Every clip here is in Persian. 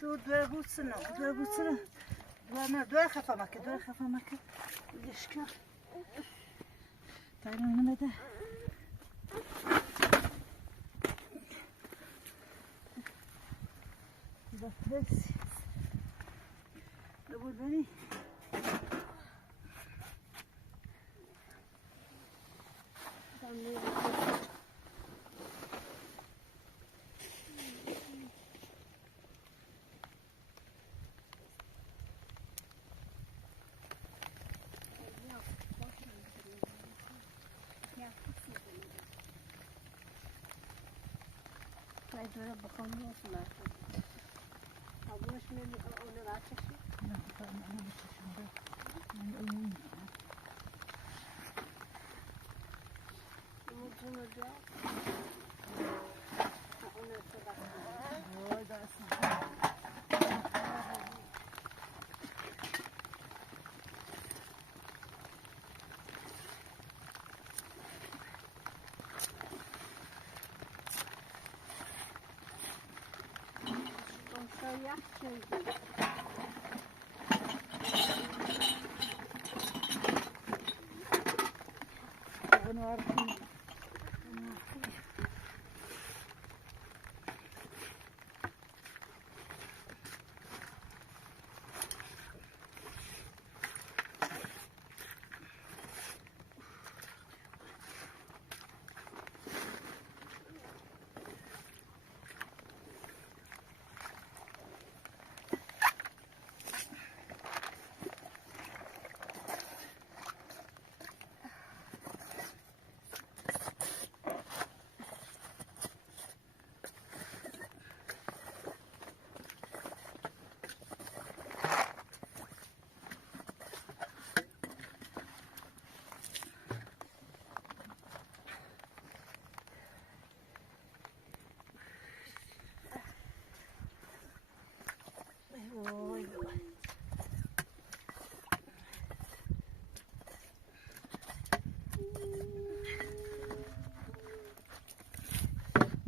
دو بوسنا دو خفا مکه لشکر تعالوا نمده بس نقول بني داره بخوام وصلت همش من اون راچشی نه انا بچشم من اون مجموعه جا اون صدا وای دست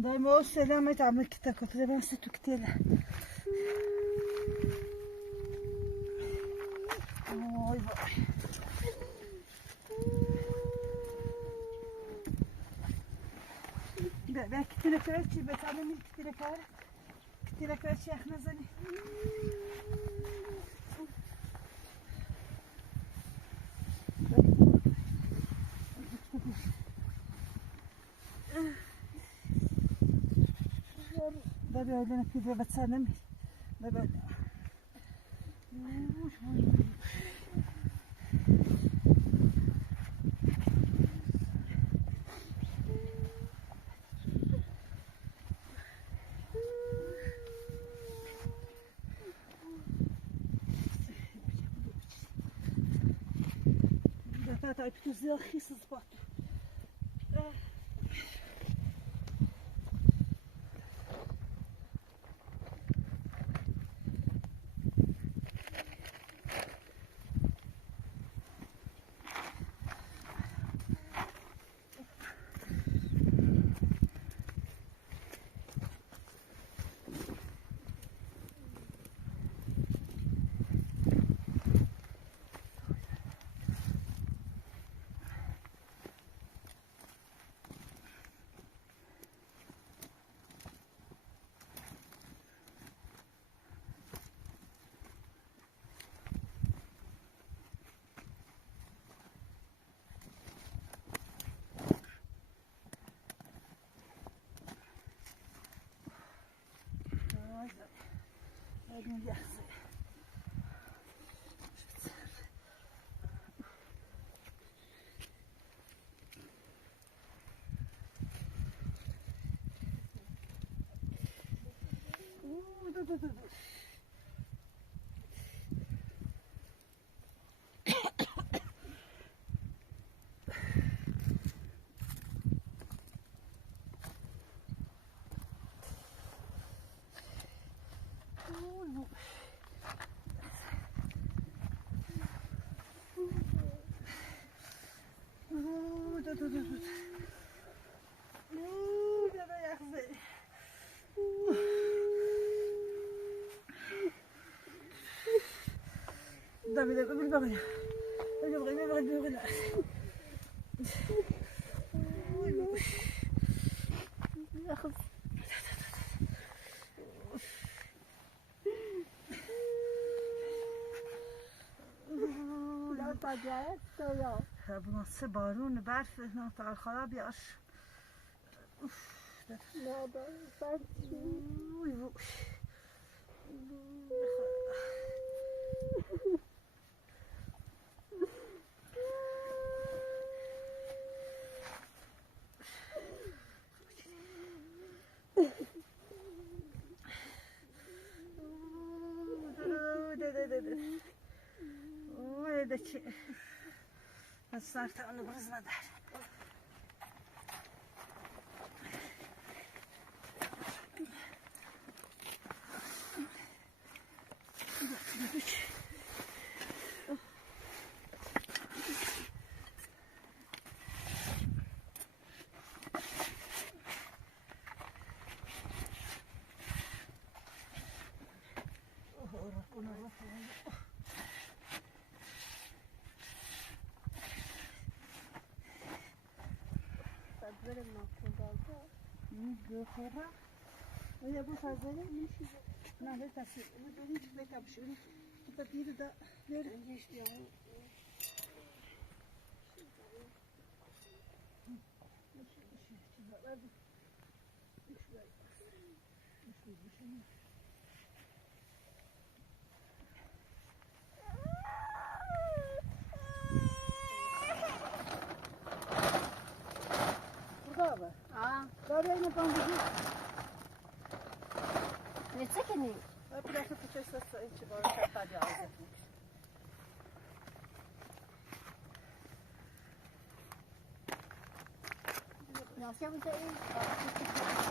دايما سلامة تعمل كتا كنت دايما ستو كتيلة واي باي ده كتيلة كراتشي بتعمل كتيلة كراتشي يا اخنا زني بابي عندنا في بابا تسلمي بابا دفعت بتوزيع رخيص الزباط bir dakika bir bakayım. Bir bakayım bir bakayım bir bakayım. لا تجاهل تو Bu nasıl barun berf nahtar خراب yaş. لا ده فرد Uy bu. O evdeki Naslar tanrı bızma der. صدر المفروض Gökora. Öyle bu fazla ne işi? Ne tası? Bu dönüş ne kapışıyor? Bu da biri de böyle geçti ya. Burada mı? اه Böyle ne bandı? نتسكني Bırakıp bu çeşitli içi var. Şeftali ağzı. ناسيا بتاعي Bırakıp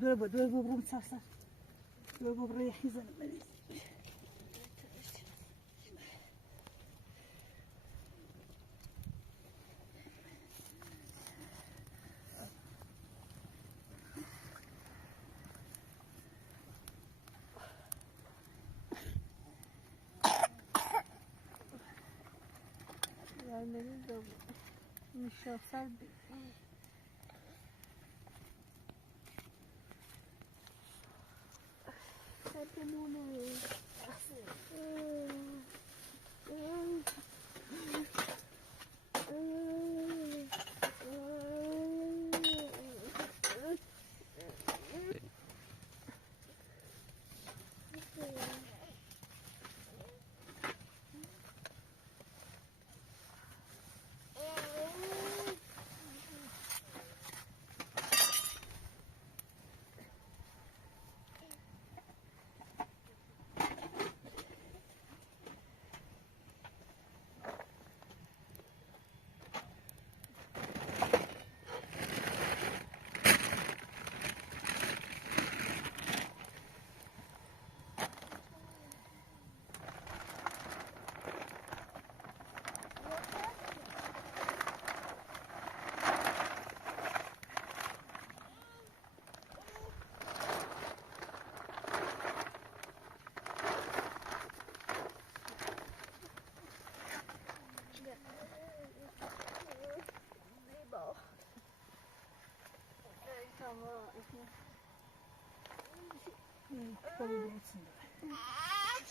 Dur bu sarsar. Dur bu buraya hizmet. يعني مش سلبي سلموني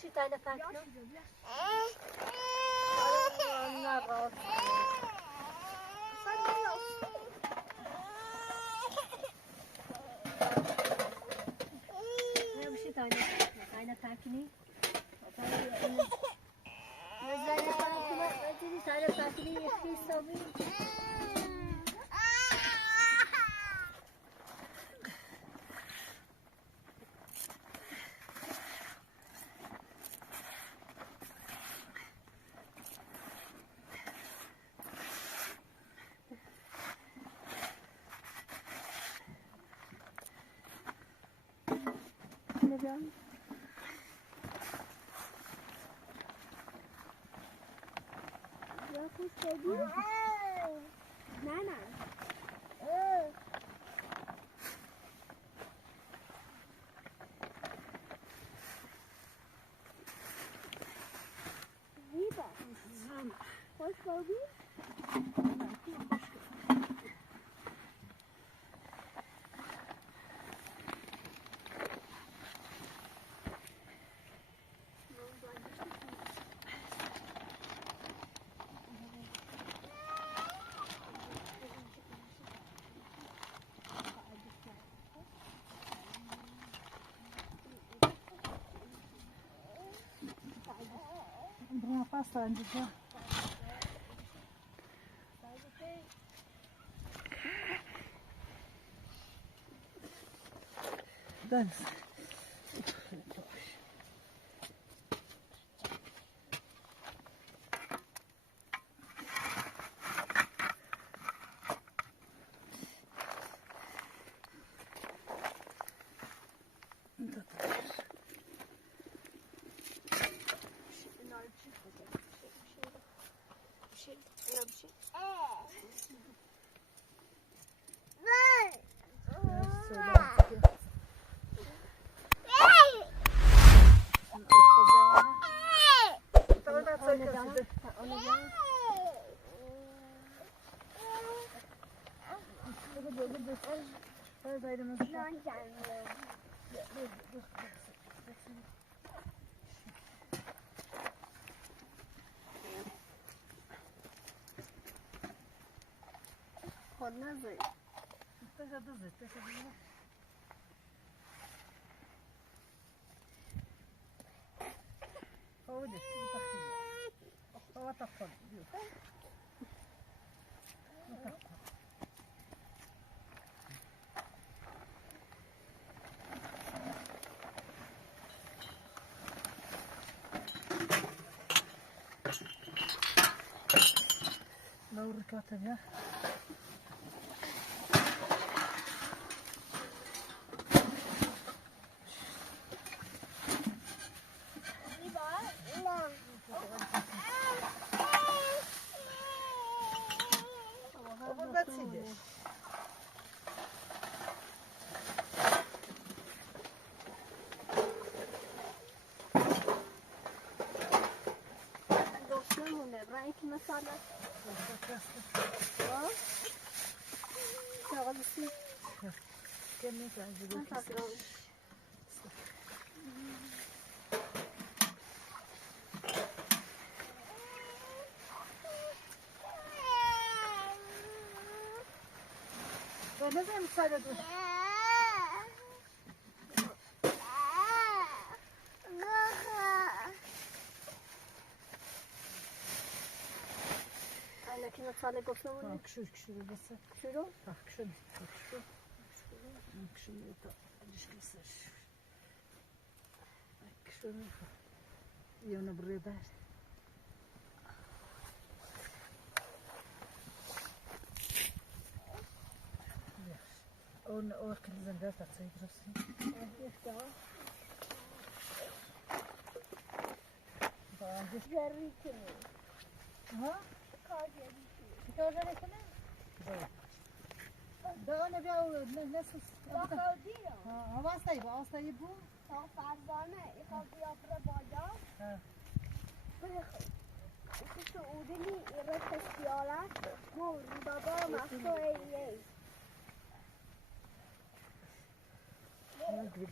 شو تايلة فاكرة؟ تايلة فاكني Tabii. نمی‌دونم. یا خوش بدی؟ نه نه. زیبا. خوش بدی؟ Bruna pasta önce. Dance. خود نزد. لو ركعت بها رأيك مثلا شغل السيف كم مثلا لازم تساعدوا لكن صار قصة كشور بس شنو؟ كشور كشور يوم بريدة أو كل زنجات تصير راسي جريتني ها جريتني ده أنا بيعو الناس باخودیه هواستایی بود تا فرزانه ایخواد بیا برای باجا بخواد سعودی ایره تسکیالت مور بابا مفتو ایه ما أدري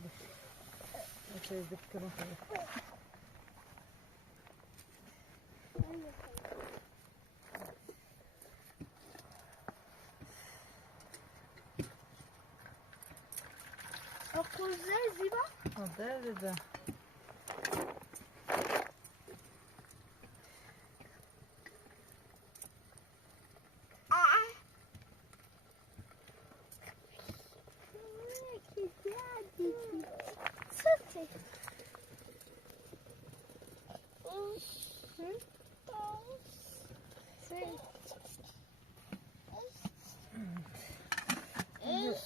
ليش يذكرون اخوزه زیبا ده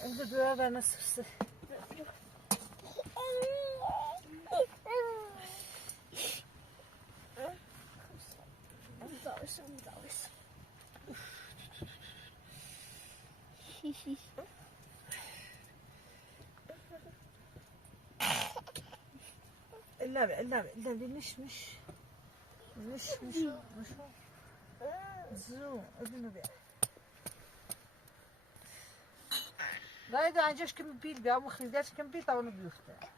Önce dua ver nasılsa. اللعبة مش زو ابنه بيع لا إذا عنجش كم بيل بيع مخليداش كم بيل طبعا بيفتح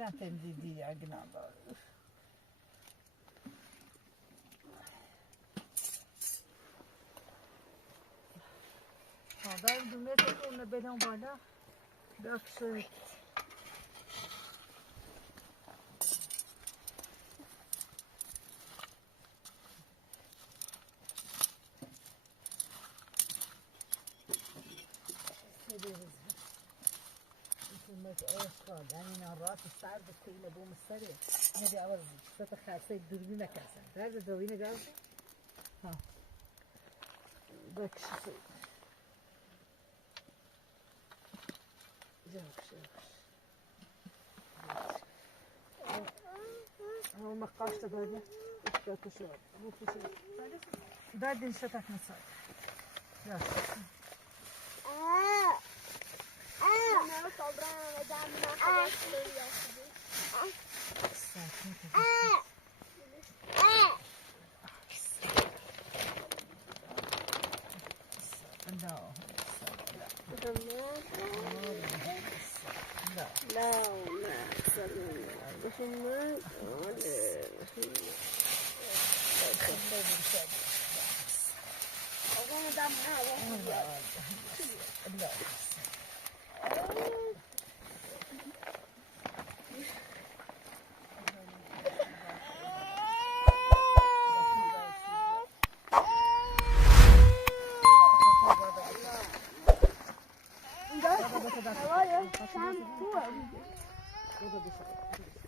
لا تنزيدي عقنا هذا الدنيا تقول بينهم بالا بأكثر يعني نارات السعر بتكون لبوم السريع نبي أورزي فتح خاصة دوربينا كاسة هذا دوربينا جالسة ها بكش جاكش هو مقاش تبادل بكش مو كش بعدين شتك مساء جاكش أنا صبرانة دامنا خلاص Hadi